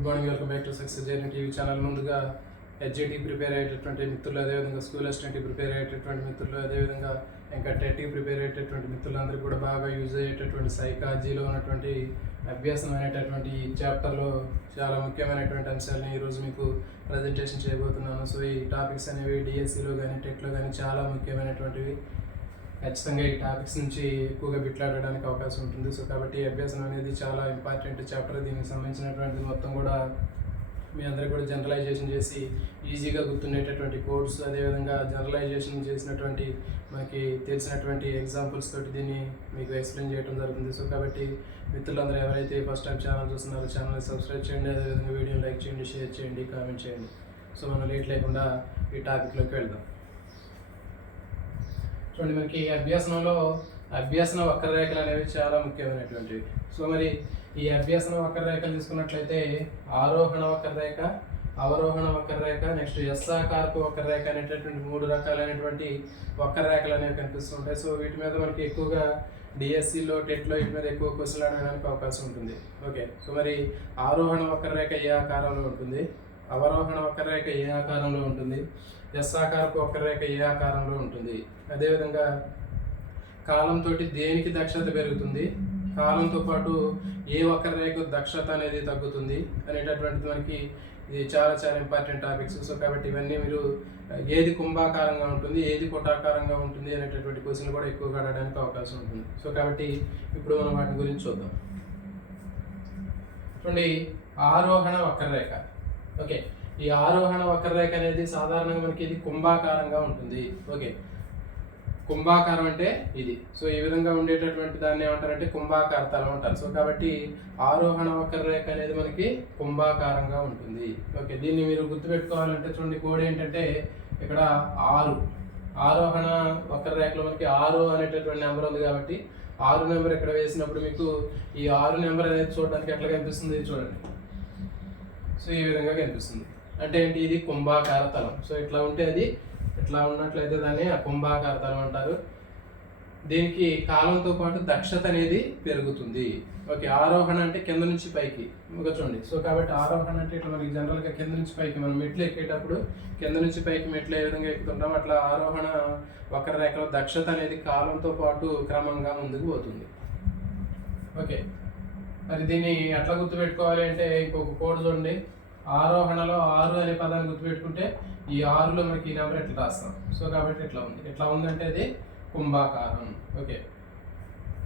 Good morning, welcome back to success journey TV channel. ముందుగా HGT prepare అయ్యేటటువంటి మిత్రులు, అదేవిధంగా స్కూల్ అసిస్టెంట్ ప్రిపేర్ అయ్యేటటువంటి మిత్రులు, అదేవిధంగా ఇంకా టెట్కి ప్రిపేర్ అయ్యేటటువంటి మిత్రులందరికీ కూడా బాగా యూజ్ అయ్యేటటువంటి సైకాలజీలో ఉన్నటువంటి అభ్యాసం అనేటటువంటి ఈ చాప్టర్లో చాలా ముఖ్యమైనటువంటి అంశాలని ఈరోజు మీకు ప్రజెంటేషన్ చేయబోతున్నాను. సో ఈ టాపిక్స్ అనేవి డిఎస్సిలో కానీ టెట్లో కానీ చాలా ముఖ్యమైనటువంటివి. ఖచ్చితంగా ఈ టాపిక్స్ నుంచి ఎక్కువగా బిట్లాడడానికి అవకాశం ఉంటుంది. సో కాబట్టి అభ్యాసం అనేది చాలా ఇంపార్టెంట్ చాప్టర్. దీనికి సంబంధించినటువంటి మొత్తం కూడా మీ అందరికీ కూడా జనరలైజేషన్ చేసి ఈజీగా గుర్తుండేటటువంటి కోడ్స్, అదేవిధంగా జనరలైజేషన్ చేసినటువంటి మనకి తెలిసినటువంటి ఎగ్జాంపుల్స్ తోటి దీన్ని మీకు ఎక్స్ప్లెయిన్ చేయడం జరుగుతుంది. సో కాబట్టి మిత్రులందరూ ఎవరైతే ఫస్ట్ టైం ఛానల్ చూస్తున్నారో ఛానల్ని సబ్స్క్రైబ్ చేయండి, అదేవిధంగా వీడియోని లైక్ చేయండి, షేర్ చేయండి, కామెంట్ చేయండి. సో మనం లేట్ లేకుండా ఈ టాపిక్లోకి వెళ్దాం. చూడండి, మనకి అభ్యాసన వక్రరేఖలు అనేవి చాలా ముఖ్యమైనటువంటివి. సో మరి ఈ అభ్యాసన వక్రరేఖలు తీసుకున్నట్లయితే ఆరోహణ వక్రరేఖ, అవరోహణ వక్రరేఖ, నెక్స్ట్ ఎస్సాకారపు వక్రరేఖ అనేటటువంటి 3 రకాలైనటువంటి వక్రరేఖలు అనేవి కనిపిస్తుంటాయి. సో వీటి మీద మనకి ఎక్కువగా డిఎస్సిలో టెట్లో వీటి మీద ఎక్కువ క్వశ్చన్లు అడగడానికి అవకాశం ఉంటుంది. ఓకే, సో మరి ఆరోహణ వక్రరేఖ ఏ ఆకారంలో ఉంటుంది, అవరోహణ వక్రరేఖ ఏ ఆకారంలో ఉంటుంది, ఎస్సాకారపు వక్రరేఖ ఏ ఆకారంలో ఉంటుంది, అదేవిధంగా కాలంతో దేనికి దక్షత పెరుగుతుంది, కాలంతో పాటు ఏ వక్రరేఖ దక్షత అనేది తగ్గుతుంది అనేటటువంటిది మనకి ఇది చాలా చాలా ఇంపార్టెంట్ టాపిక్స్. సో కాబట్టి ఇవన్నీ మీరు ఏది కుంభాకారంగా ఉంటుంది, ఏది పుటాకారంగా ఉంటుంది అనేటటువంటి క్వశ్చన్ కూడా ఎక్కువగా అడగడానికి అవకాశం ఉంటుంది. సో కాబట్టి ఇప్పుడు మనం వాటి గురించి చూద్దాం. చూడండి, ఆరోహణ వక్రరేఖ. ఓకే, ఈ ఆరోహణ వక్రరేఖ అనేది సాధారణంగా మనకి ఇది కుంభాకారంగా ఉంటుంది. ఓకే, కుంభాకారం అంటే ఇది. సో ఈ విధంగా ఉండేటటువంటి దాన్ని ఏమంటారంటే కుంభాకార తలం అంటారు. సో కాబట్టి ఆరోహణ వక్రరేఖ అనేది మనకి కుంభాకారంగా ఉంటుంది. ఓకే, దీన్ని మీరు గుర్తుపెట్టుకోవాలంటే చూడండి, కోడ్ ఏంటంటే ఇక్కడ 6 ఆరోహణ వక్రరేఖలో మనకి 6 అనేటటువంటి నెంబర్ ఉంది కాబట్టి 6 నెంబర్ ఇక్కడ వేసినప్పుడు మీకు ఈ 6 నెంబర్ అనేది చూడడానికి ఎట్లా కనిపిస్తుంది చూడండి. సో ఈ విధంగా కనిపిస్తుంది. అంటే ఏంటి, ఇది కుంభాకార తలం. సో ఇట్లా ఉంటే అది ఇట్లా ఉన్నట్లయితే దాన్ని కుంభాకార తలం అంటారు. దీనికి కాలంతో పాటు దక్షత అనేది పెరుగుతుంది. ఓకే, ఆరోహణ అంటే కింద నుంచి పైకి చూడండి. సో కాబట్టి ఆరోహణ అంటే ఇట్లా మనకి జనరల్గా కింద నుంచి పైకి మనం మెట్లు ఎక్కేటప్పుడు కింద నుంచి పైకి మెట్లు ఏ విధంగా ఎక్కుతుంటాం, అట్లా ఆరోహణ వక్రరేఖలో దక్షత అనేది కాలంతో పాటు క్రమంగా ముందుకు పోతుంది. ఓకే, మరి దీన్ని ఎట్లా గుర్తుపెట్టుకోవాలి అంటే ఇంకొక కోడ్ చూడండి. ఆరోహణలో 6 అనే పదాన్ని గుర్తుపెట్టుకుంటే ఈ 6లో మనకి ఈ నెంబర్ ఎట్లా రాస్తాం. సో కాబట్టి ఎట్లా ఉందంటే అది కుంభాకారం. ఓకే,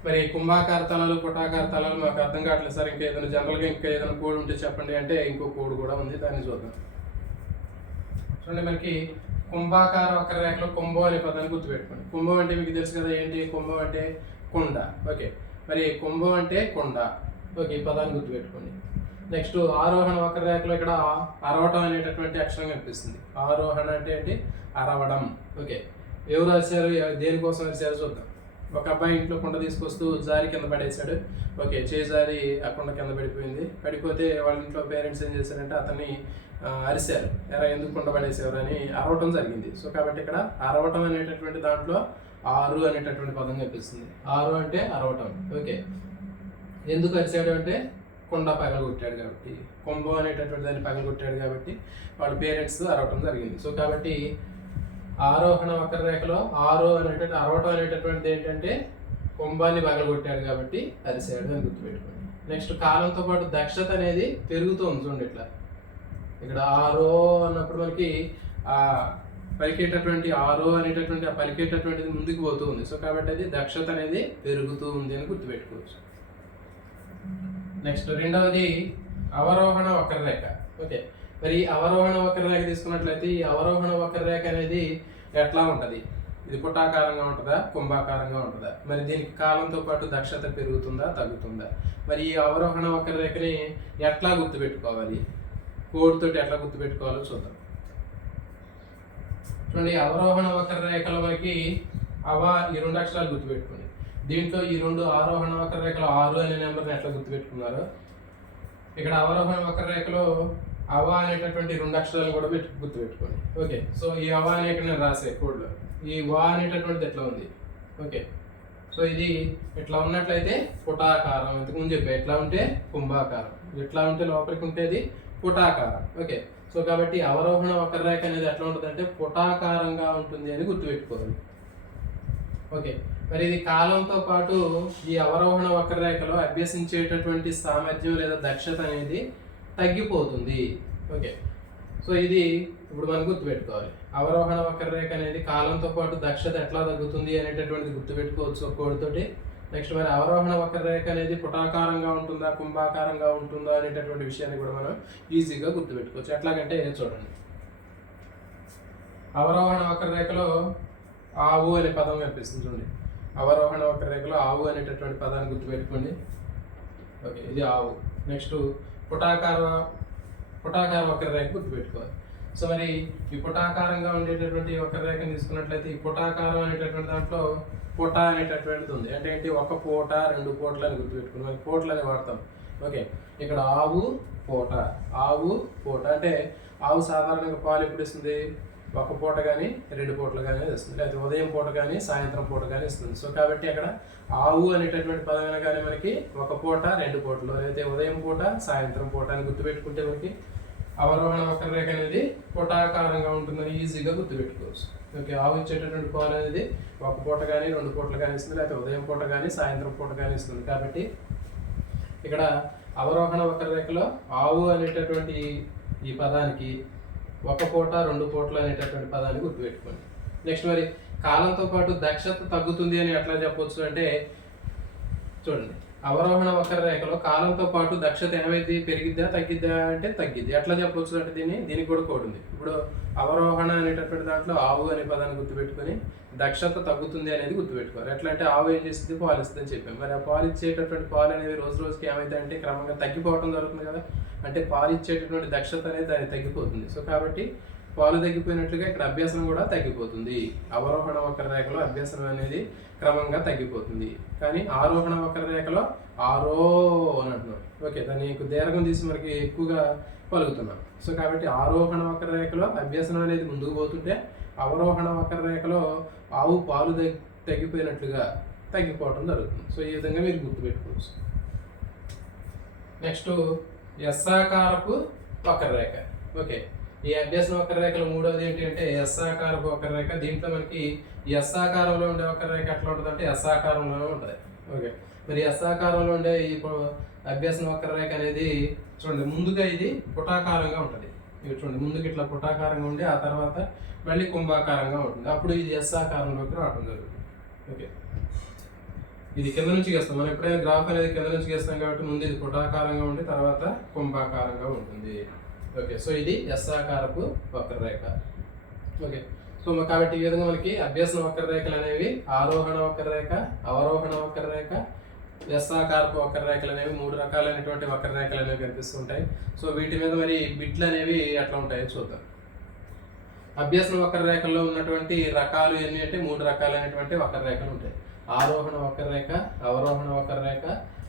మరి కుంభాకార తలాలు పుటాకార తలాలు మాకు అర్థం కావట్లేదు సార్, ఇంకా ఏదైనా జనరల్గా ఇంకా ఏదైనా కోడ్ ఉంటే చెప్పండి అంటే ఇంకో కోడ్ కూడా ఉంది, దాన్ని చూద్దాం. చూడండి, మనకి కుంభాకార వక్రరేఖలో కుంభం అనే పదాన్ని గుర్తుపెట్టుకోండి. కుంభం అంటే మీకు తెలుసు కదా, ఏంటి కుంభం అంటే కుండ. ఓకే, మరి కుంభం అంటే కుండ. ఓకే, ఈ పదాన్ని గుర్తుపెట్టుకోండి. నెక్స్ట్ ఆరోహణ వక్రరేఖలో ఇక్కడ అరవటం అనేటటువంటి అక్షరం కనిపిస్తుంది. ఆరోహణ అంటే ఏంటి, అరవడం. ఓకే, ఎవరు రాశారు, దేనికోసం రాశారు చూద్దాం. ఒక అబ్బాయి ఇంట్లో కుండ తీసుకొస్తూ జారి కింద పడేశాడు. ఓకే, చేజారి ఆ కుండ కింద పడిపోయింది. పడిపోతే వాళ్ళ ఇంట్లో పేరెంట్స్ ఏం చేశారంటే అతన్ని అరిశారు, ఎరా ఎందుకు కుండ పడేసేవారు అని అరవటం జరిగింది. సో కాబట్టి ఇక్కడ అరవటం అనేటటువంటి దాంట్లో 6 అనేటటువంటి పదం కనిపిస్తుంది. 6 అంటే అరవటం. ఓకే, ఎందుకు అరిశాడు అంటే కుండ పగలగొట్టాడు కాబట్టి, కుంభం అనేటటువంటి దాన్ని పగలగొట్టాడు కాబట్టి వాళ్ళ పేరెంట్స్ అరవటం జరిగింది. సో కాబట్టి ఆరోహణ వక్రరేఖలో 6 అనేటటువంటి అరవటం అనేటటువంటిది ఏంటంటే కుంభాన్ని పగలగొట్టాడు కాబట్టి అరిశాడు అని గుర్తుపెట్టుకోండి. నెక్స్ట్ కాలంతో పాటు దక్షత అనేది పెరుగుతుంది. చూడండి, ఇట్లా ఇక్కడ 6 అన్నప్పుడు మనకి ఆ పలికేటటువంటి 6 అనేటటువంటి ఆ పలికేటటువంటిది ముందుకు పోతూ ఉంది. సో కాబట్టి అది దక్షత అనేది పెరుగుతూ ఉంది అని గుర్తుపెట్టుకోవచ్చు. నెక్స్ట్ రెండవది అవరోహణ వక్రరేఖ. ఓకే, మరి అవరోహణ వక్రరేఖ తీసుకున్నట్లయితే ఈ అవరోహణ వక్రరేఖ అనేది ఎట్లా ఉంటుంది, ఇది పుటాకారంగా ఉంటుందా కుంభాకారంగా ఉంటుందా, మరి దీనికి కాలంతో పాటు దక్షత పెరుగుతుందా తగ్గుతుందా, మరి ఈ అవరోహణ వక్రరేఖని ఎట్లా గుర్తుపెట్టుకోవాలి, కోడ్ తోటి ఎట్లా గుర్తుపెట్టుకోవాలో చూద్దాం. చూడండి, అవరోహణ వక్రరేఖలో మనకి ఈ 2 అక్షరాలు గుర్తుపెట్టుకోండి. దీంట్లో ఈ 2 ఆరోహణ వక్రరేఖలో 6 అనే నెంబర్ని ఎట్లా గుర్తుపెట్టుకున్నారు, ఇక్కడ అవరోహణ వక్రరేఖలో అవ అనేటటువంటి 2 అక్షరాలు కూడా గుర్తుపెట్టుకోండి. ఓకే, సో ఈ అవ అనే నేను రాసే కోడ్లో ఈ వా అనేటటువంటిది ఎట్లా ఉంది. ఓకే, సో ఇది ఇట్లా ఉన్నట్లయితే పుటాకారం, ఇంతకుముందు చెప్పా. ఎట్లా ఉంటే కుంభాకారం, ఇట్లా ఉంటే లోపలికి ఉంటేది పుటాకారం. ఓకే, సో కాబట్టి అవరోహణ వక్రరేఖ అనేది ఎట్లా ఉంటుంది అంటే పుటాకారంగా ఉంటుంది అని గుర్తుపెట్టుకోవాలి. ఓకే, మరి ఇది కాలంతో పాటు ఈ అవరోహణ వక్రరేఖలో అభ్యసించేటటువంటి సామర్థ్యం లేదా దక్షత అనేది తగ్గిపోతుంది. ఓకే, సో ఇది ఇప్పుడు మనం గుర్తుపెట్టుకోవాలి. అవరోహణ వక్రరేఖ అనేది కాలంతో పాటు దక్షత ఎట్లా తగ్గుతుంది అనేటటువంటిది గుర్తుపెట్టుకోవచ్చు ఒక్కోటితోటి. నెక్స్ట్ మరి అవరోహణ వక్రరేఖ అనేది పుటాకారంగా ఉంటుందా కుంభాకారంగా ఉంటుందా అనేటటువంటి విషయాన్ని కూడా మనం ఈజీగా గుర్తుపెట్టుకోవచ్చు. ఎట్లాగంటే చూడండి, అవరోహణ వక్రరేఖలో ఆవు అనే పదం కనిపిస్తుంది చూడండి. అవరోహణ వక్రరేఖలో ఆవు అనేటటువంటి పదాన్ని గుర్తుపెట్టుకోండి. ఓకే, ఇది ఆవు. నెక్స్ట్ పుటాకార వక్రరేఖ గుర్తుపెట్టుకోవాలి. సో మరి ఈ పుటాకారంగా ఉండేటటువంటి వక్రరేఖను తీసుకున్నట్లయితే ఈ పుటాకారం అనేటటువంటి దాంట్లో పూట అనేటటువంటిది ఉంది. అంటే ఏంటి, ఒక పూట రెండు పూటలు అని గుర్తుపెట్టుకుని మనకి పూటలు అని వాడతాం. ఓకే, ఇక్కడ ఆవు పూట అంటే ఆవు సాధారణంగా పాలు ఎప్పుడు ఇస్తుంది, ఒక పూట కానీ రెండు పూటలు కానీ ఇస్తుంది, లేకపోతే ఉదయం పూట కానీ సాయంత్రం పూట కానీ ఇస్తుంది. సో కాబట్టి అక్కడ ఆవు అనేటటువంటి పదమైన కానీ మనకి ఒక పూట రెండు పూటలు, లేకపోతే ఉదయం పూట సాయంత్రం పూట అని గుర్తుపెట్టుకుంటే మనకి అవరోహణ వక్రరేఖ అనేది పుటాకారంగా ఉంటుందని ఈజీగా గుర్తుపెట్టుకోవచ్చు. ఓకే, ఆవు ఇచ్చేటటువంటి పాలు అనేది ఒక పూట కానీ రెండు పూటలు కానీ ఇస్తుంది, లేకపోతే ఉదయం పూట కానీ సాయంత్రం పూట కానీ ఇస్తుంది. కాబట్టి ఇక్కడ అవరోహణ వక్రరేఖలో ఆవు అనేటటువంటి ఈ పదానికి ఒక పూట రెండు పూటలు అనేటటువంటి పదాన్ని గుర్తుపెట్టుకోండి. నెక్స్ట్ మరి కాలంతో పాటు దక్షత తగ్గుతుంది అని ఎట్లా చెప్పవచ్చు అంటే చూడండి, అవరోహణ వక్రరేఖలో కాలంతో పాటు దక్షత ఏమైంది, పెరిగిద్దా తగ్గిద్దా అంటే తగ్గిద్ది. ఎట్లా చెప్పవచ్చు అంటే దీనికి కూడా కోడ్ ఉంది. ఇప్పుడు అవరోహణ అనేటటువంటి దాంట్లో ఆవు అనే పదాన్ని గుర్తుపెట్టుకొని దక్షత తగ్గుతుంది అనేది గుర్తుపెట్టుకోవాలి. ఎట్లా అంటే ఆవు ఏం చేస్తుంది, పాలు ఇస్తుంది అని చెప్పాం. మరి ఆ పాలు ఇచ్చేటటువంటి పాలు అనేవి రోజు రోజుకి ఏమైతే అంటే క్రమంగా తగ్గిపోవడం జరుగుతుంది కదా, అంటే పాలు ఇచ్చేటటువంటి దక్షత అనేది దానికి తగ్గిపోతుంది. సో కాబట్టి పాలు తగ్గిపోయినట్లుగా ఇక్కడ అభ్యాసనం కూడా తగ్గిపోతుంది. అవరోహణ వక్రరేఖలో అభ్యాసనం అనేది క్రమంగా తగ్గిపోతుంది. కానీ ఆరోహణ వక్రరేఖలో ఆరో అని అంటున్నాం. ఓకే, దాన్ని దీర్ఘం తీసి మనకి ఎక్కువగా పలుకుతున్నాం. సో కాబట్టి ఆరోహణ వక్రరేఖలో అభ్యాసనం అనేది ముందుకు పోతుంటే అవరోహణ వక్రరేఖలో ఆవు పాలు తగ్గిపోయినట్లుగా తగ్గిపోవడం జరుగుతుంది. సో ఈ విధంగా మీరు గుర్తుపెట్టుకోవచ్చు. నెక్స్ట్ ఎస్సాకారపు వక్రరేఖ. ఓకే, ఈ అభ్యాసన వక్రరేఖలో మూడవది ఏంటి అంటే ఎస్సాకారపు వక్రరేఖ. దీంట్లో మనకి ఎస్సాకారంలో ఉండే వక్రరేఖ ఎట్లా ఉంటుంది అంటే ఎస్సాకారంలోనే ఉంటుంది. ఓకే, మరి ఎస్సాకారంలో ఉండే ఈ అభ్యాసన వక్రరేఖ అనేది చూడండి, ముందుగా ఇది పుటాకారంగా ఉంటుంది. ఇవి చూడండి, ముందుకు ఇట్లా పుటాకారంగా ఉండి ఆ తర్వాత మళ్ళీ కుంభాకారంగా ఉంటుంది. అప్పుడు ఇది ఎస్సాకారంలోకి రావడం జరుగుతుంది. ఓకే, ఇది కింద నుంచి గీస్తాం. మనం ఎప్పుడైనా గ్రాఫ్ అనేది కింద నుంచి గీస్తాం కాబట్టి ముందు ఇది పుటాకారంగా ఉండి తర్వాత కుంభాకారంగా ఉంటుంది. ఓకే, సో ఇది ఎస్సాకారపు వక్రరేఖ. ఓకే, సో కాబట్టి ఈ విధంగా మనకి అభ్యాసన వక్రరేఖలు అనేవి ఆరోహణ వక్రరేఖ, అవరోహణ వక్రరేఖ, ఎస్సాకారపు వక్రరేఖలు అనేవి మూడు రకాలైనటువంటి వక్రరేఖలు అనేవి కనిపిస్తుంటాయి. సో వీటి మీద మరి బిట్లు అనేవి ఎట్లా ఉంటాయో చూద్దాం. అభ్యాసన వక్రరేఖల్లో ఉన్నటువంటి రకాలు ఎన్ని అంటే మూడు రకాలైనటువంటి వక్రరేఖలు ఉంటాయి. ఆరోహణ వక్రరేఖ, అవరోహణ వక్రరేఖ,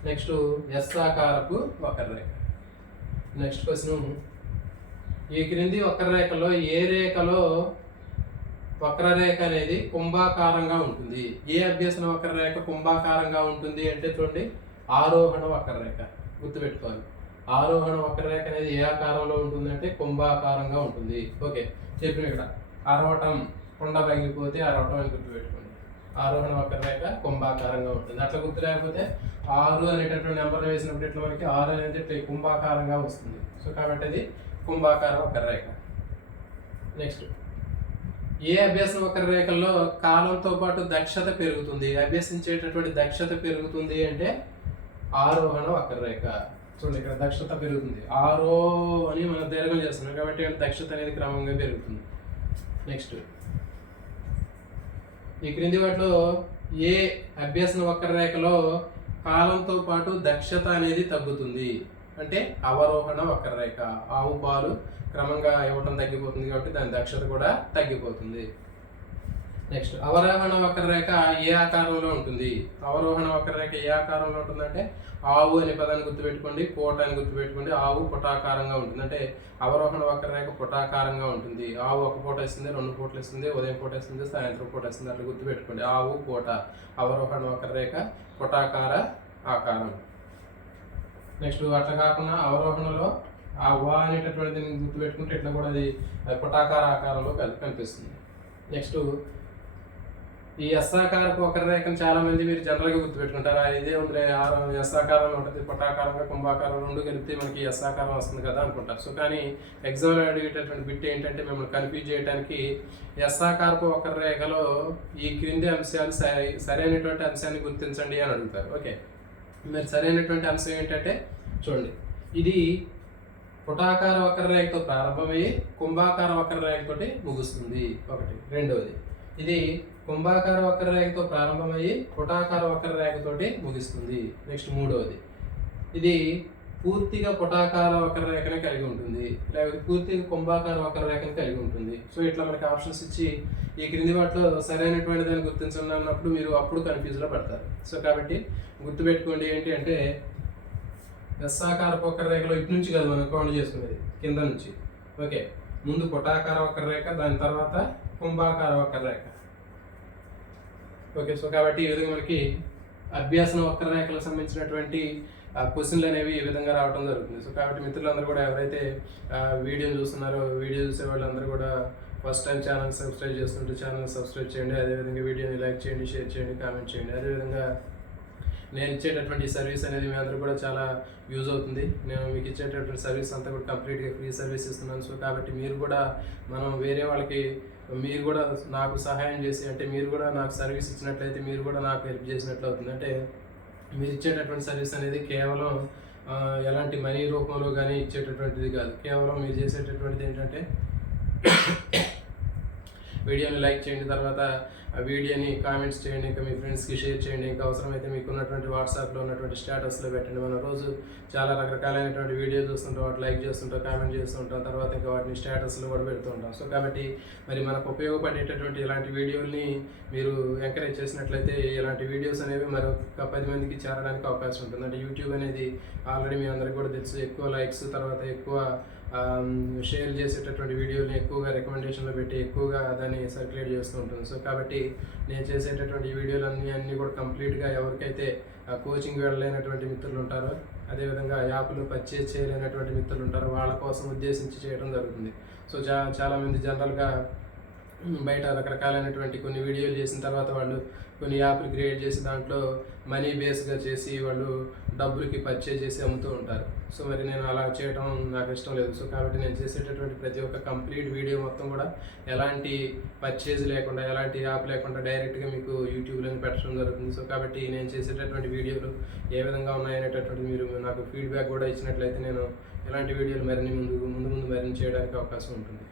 నెక్స్ట్ ఎస్సాకారపు వక్రరేఖ. నెక్స్ట్ క్వశ్చన్, ఈ క్రింది వక్రరేఖలో ఏ రేఖలో వక్రరేఖ అనేది కుంభాకారంగా ఉంటుంది? ఏ అభ్యసన వక్రరేఖ కుంభాకారంగా ఉంటుంది అంటే చూడండి, ఆరోహణ వక్రరేఖ. గుర్తుపెట్టుకోవాలి, ఆరోహణ వక్రరేఖ అనేది ఏ ఆకారంలో ఉంటుంది అంటే కుంభాకారంగా ఉంటుంది. ఓకే, చెప్పిన ఇక్కడ అరవటం, కుండ పగిలిపోతే అరవటం అని గుర్తుపెట్టుకోండి. ఆరోహణ వక్రరేఖ కుంభాకారంగా ఉంటుంది. అట్లా గుర్తు లేకపోతే 6 అనేటటువంటి నెంబర్ వేసినప్పుడు ఇట్లా మనకి 6 అనేది ఇట్లా కుంభాకారంగా వస్తుంది. సో కాబట్టి అది కుంభాకార వక్రరేఖ. నెక్స్ట్, ఏ అభ్యాసన వక్రరేఖల్లో కాలంతో పాటు దక్షత పెరుగుతుంది? అభ్యసించేటటువంటి దక్షత పెరుగుతుంది అంటే ఆరోహణ వక్రరేఖ. చూడండి, ఇక్కడ దక్షత పెరుగుతుంది. ఆరో అని మనం దీర్ఘం చేస్తున్నాం కాబట్టి దక్షత అనేది క్రమంగా పెరుగుతుంది. నెక్స్ట్, ఈ క్రింది వాటిలో ఏ అభ్యసన వక్రరేఖలో కాలంతో పాటు దక్షత అనేది తగ్గుతుంది అంటే అవరోహణ వక్రరేఖ. ఆవు పాలు క్రమంగా ఇవ్వటం తగ్గిపోతుంది కాబట్టి దాని దక్షత కూడా తగ్గిపోతుంది. నెక్స్ట్, అవరోహణ వక్రరేఖ ఏ ఆకారంలో ఉంటుంది? అవరోహణ వక్రరేఖ ఏ ఆకారంలో ఉంటుందంటే ఆవు అనే పదాన్ని గుర్తుపెట్టుకోండి, పూట అని గుర్తుపెట్టుకోండి. ఆవు పుటాకారంగా ఉంటుంది. అంటే అవరోహణ వక్రరేఖ పుటాకారంగా ఉంటుంది. ఆవు ఒక పూట ఇస్తుంది, 2 పూటలు ఇస్తుంది, ఉదయం పూట ఇస్తుంది, సాయంత్రం పూట ఇస్తుంది. అట్లా గుర్తుపెట్టుకోండి. ఆవు పూట, అవరోహణ వక్రరేఖ పుటాకార ఆకారం. నెక్స్ట్, అట్లా కాకుండా అవరోహణలో ఆ వా అనేటటువంటి దీన్ని గుర్తుపెట్టుకుంటే ఇట్లా కూడా అది పుటాకార ఆకారంలో కనిపిస్తుంది. నెక్స్ట్ ఈ ఎస్సాకారపు వక్రరేఖను చాలా మంది మీరు జనరల్గా గుర్తుపెట్టుకుంటారు. ఇదే ఉంది ఎస్సాకారంలో ఉంటుంది, పుటాకారంగా కుంభాకారం రెండు కలిపితే మనకి ఎస్సాకారం వస్తుంది కదా అనుకుంటారు. సో కానీ ఎగ్జామ్లో అడిగేటటువంటి బిట్ ఏంటంటే మిమ్మల్ని కన్ఫ్యూజ్ చేయడానికి ఎస్సాకారపు వక్రరేఖలో ఈ క్రింది అంశాలు సరైనటువంటి అంశాన్ని గుర్తించండి అని అడుగుతారు. ఓకే, మరి సరైనటువంటి అంశం ఏంటంటే చూడండి, ఇది పుటాకార వక్రరేఖతో ప్రారంభమయ్యి కుంభాకార వక్రరేఖతోటి ముగుస్తుంది ఒకటి. రెండవది, ఇది కుంభాకార వక్రరేఖతో ప్రారంభమయ్యి పుటాకార వక్రరేఖతోటి ముగిస్తుంది. నెక్స్ట్ మూడవది, ఇది పూర్తిగా పుటాకార వక్రరేఖనే కలిగి ఉంటుంది, లేకపోతే పూర్తిగా కుంభాకార వక్రరేఖను కలిగి ఉంటుంది. సో ఇట్లా మనకి ఆప్షన్స్ ఇచ్చి ఈ క్రింది వాటిలో సరైనటువంటి దాన్ని గుర్తించండి అన్నప్పుడు మీరు అప్పుడు కన్ఫ్యూజ్లో పడతారు. సో కాబట్టి గుర్తుపెట్టుకోండి ఏంటి అంటే ఎస్సాకార వక్రరేఖలో ఇటు నుంచి కదా మనం కౌంట్ చేసుకునేది, కింద నుంచి. ఓకే, ముందు పుటాకార వక్రరేఖ, దాని తర్వాత కుంభాకార వక్రరేఖ. ఓకే, సో కాబట్టి ఈ విధంగా మనకి అభ్యాసన వక్రరేఖలకు సంబంధించినటువంటి క్వశ్చన్లు అనేవి ఈ విధంగా రావడం జరుగుతుంది. సో కాబట్టి మిత్రులందరూ కూడా ఎవరైతే వీడియోని చూస్తున్నారో, వీడియో చూసే వాళ్ళందరూ కూడా ఫస్ట్ టైం ఛానల్ సబ్స్క్రైబ్ చేస్తుంటే ఛానల్ సబ్స్క్రైబ్ చేయండి. అదేవిధంగా వీడియోని లైక్ చేయండి, షేర్ చేయండి, కామెంట్ చేయండి. అదేవిధంగా నేను ఇచ్చేటటువంటి సర్వీస్ అనేది మీ అందరూ కూడా చాలా యూజ్ అవుతుంది. నేను మీకు ఇచ్చేటటువంటి సర్వీస్ అంతా కూడా కంప్లీట్గా ఫ్రీ సర్వీస్ ఇస్తున్నాను. సో కాబట్టి మీరు కూడా మనం వేరే వాళ్ళకి మీరు కూడా నాకు సహాయం చేసి, అంటే మీరు కూడా నాకు సర్వీస్ ఇచ్చినట్లయితే మీరు కూడా నాకు హెల్ప్ చేసినట్లు అవుతుంది. అంటే మీరు ఇచ్చేటటువంటి సర్వీస్ అనేది కేవలం ఎలాంటి మనీ రూపంలో కానీ ఇచ్చేటటువంటిది కాదు. కేవలం మీరు చేసేటటువంటిది ఏంటంటే వీడియోని లైక్ చేయండి, తర్వాత ఆ వీడియోని కామెంట్స్ చేయండి, ఇంకా మీ ఫ్రెండ్స్కి షేర్ చేయండి, ఇంకా అవసరమైతే మీకు ఉన్నటువంటి వాట్సాప్లో ఉన్నటువంటి స్టేటస్లో పెట్టండి. మనం రోజు చాలా రకరకాలైనటువంటి వీడియో చూస్తుంటాం, వాటి లైక్ చేస్తుంటాం, కామెంట్ చేస్తుంటాం, తర్వాత ఇంకా వాటిని స్టేటస్లో కూడా పెడుతూ ఉంటాం. సో కాబట్టి మరి మనకు ఉపయోగపడేటటువంటి ఇలాంటి వీడియోల్ని మీరు ఎంకరేజ్ చేసినట్లయితే ఇలాంటి వీడియోస్ అనేవి మరొక 10 మందికి చేరడానికి అవకాశం ఉంటుంది. అంటే యూట్యూబ్ అనేది ఆల్రెడీ మీ అందరికీ కూడా తెలుసు, ఎక్కువ లైక్స్, తర్వాత ఎక్కువ షేర్ చేసేటటువంటి వీడియోని ఎక్కువగా రికమెండేషన్లో పెట్టి ఎక్కువగా దాన్ని సర్క్యులేట్ చేస్తూ ఉంటుంది. సో కాబట్టి నేను చేసేటటువంటి వీడియోలు అన్నీ కూడా కంప్లీట్గా ఎవరికైతే కోచింగ్ వెళ్ళలేనటువంటి మిత్రులు ఉంటారో, అదేవిధంగా యాప్లు పర్చేజ్ చేయలేనటువంటి మిత్రులు ఉంటారో వాళ్ళ కోసం ఉద్దేశించి చేయడం జరుగుతుంది. సో చాలామంది జనరల్గా బయట రకరకాలైనటువంటి కొన్ని వీడియోలు చేసిన తర్వాత వాళ్ళు కొన్ని యాప్లు క్రియేట్ చేసి దాంట్లో మనీ బేస్గా చేసి వాళ్ళు డబ్బులకి పర్చేజ్ చేసి అమ్ముతూ ఉంటారు. సో మరి నేను అలా చేయడం నాకు ఇష్టం లేదు. సో కాబట్టి నేను చేసేటటువంటి ప్రతి ఒక్క కంప్లీట్ వీడియో మొత్తం కూడా ఎలాంటి పర్చేజ్ లేకుండా, ఎలాంటి యాప్ లేకుండా డైరెక్ట్గా మీకు యూట్యూబ్లో పెట్టడం జరుగుతుంది. సో కాబట్టి నేను చేసేటటువంటి వీడియోలు ఏ విధంగా ఉన్నాయనేటటువంటి మీరు నాకు ఫీడ్బ్యాక్ కూడా ఇచ్చినట్లయితే నేను ఎలాంటి వీడియోలు ముందు మరిన్ని చేయడానికి అవకాశం ఉంటుంది.